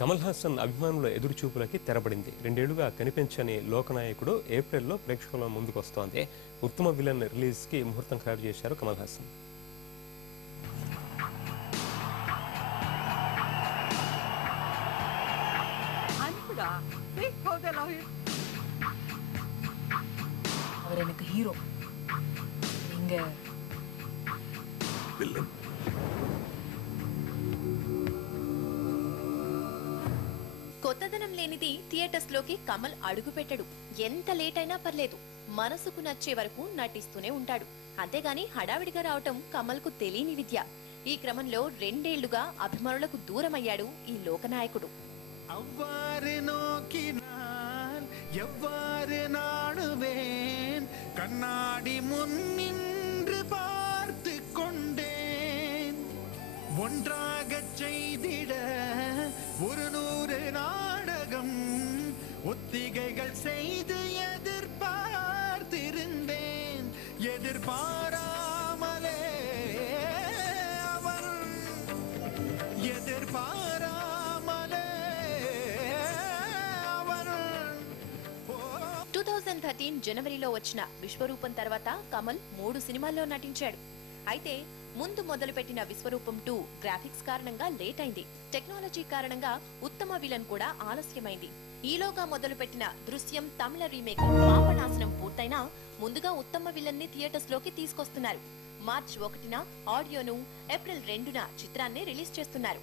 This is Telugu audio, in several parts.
కమల్ హాసన్ అభిమానుల ఎదురుచూపులకి తెరపడింది. 2 ఏళ్లుగా కనిపించని లోకనాయకుడు ఏప్రిల్లో ప్రేక్షకుల ముందుకు వస్తోంది. ఉత్తమ విలన్ రిలీజ్ కి ముహూర్తం ఖరారు చేశారు కమల్ హాసన్. அவர் எனக்கு ஹீரோ. நீங்க வில்லன். కొత్తదనం లేనిది థియేటర్స్ లోకి కమల్ అడుగు పెట్టడు. ఎంత లేట్ అయినా పర్లేదు, మనసుకు నచ్చే వరకు నటిస్తూనే ఉంటాడు. అంతేగాని హడావిడిగా రావటం కమల్ కు తెలియని విద్య. ఈ క్రమంలో 2 ఏళ్లుగా అభిమానులకు దూరమయ్యాడు ఈ లోకనాయకుడు. கண்ணாடி முன்னின்று பார்த்து கொண்டேன், ஒன்றாக செய்திட 100 நாடகம் ஒத்திகைகள் செய்து எதிர்பார்த்திருந்தேன். எதிர்பாராமலே அவன் 2013 జనవరిలో వచ్చిన విశ్వరూపం తర్వాత కమల్ 3 సినిమాల్లో నటించాడు. అయితే ముందు మొదలుపెట్టిన విశ్వరూపం 2 గ్రాఫిక్స్ కారణంగా లేట్ అయింది. టెక్నాలజీ కారణంగా ఉత్తమ విలన్ కూడా ఆలస్యమైంది. ఈలోగా మొదలుపెట్టిన దృశ్యం తమిళ రీమేక్ పాపనాశనం పూర్తయినా ముందుగా ఉత్తమ విలన్ ని థియేటర్స్ లోకి తీసుకొస్తున్నారు. మార్చి 1న ఆడియోను, ఏప్రిల్ 2న చిత్రాన్ని రిలీజ్ చేస్తున్నారు.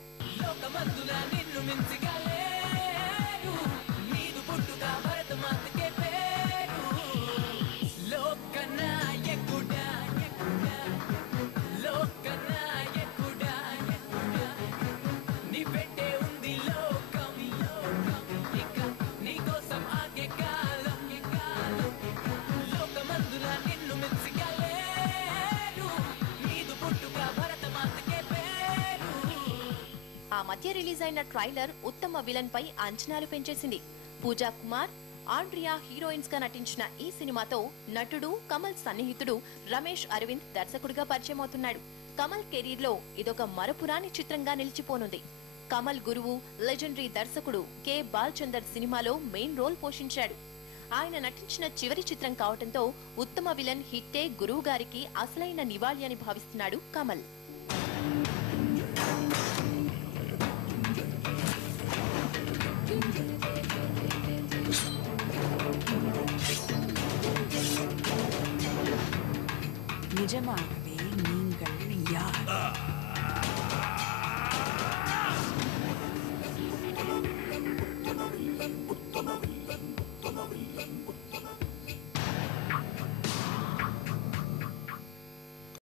ఆ మధ్య రిలీజ్ అయిన ట్రైలర్ ఉత్తమ విలన్ పై అంచనాలు పెంచేసింది. పూజా కుమార్, ఆండ్రియా హీరోయిన్స్ గా నటించిన ఈ సినిమాతో నటుడు కమల్ సన్నిహితుడు రమేష్ అరవింద్ దర్శకుడిగా పరిచయం అవుతున్నాడు. కమల్ కెరీర్ లో ఇదొక మరపురాని చిత్రంగా నిలిచిపోనుంది. కమల్ గురువు లెజెండరీ దర్శకుడు కె బాల్చందర్ సినిమాలో మెయిన్ రోల్ పోషించాడు. ఆయన నటించిన చివరి చిత్రం కావడంతో ఉత్తమ విలన్ హిట్టే గురువు గారికి అసలైన నివాళి అని భావిస్తున్నాడు కమల్. నిజమా?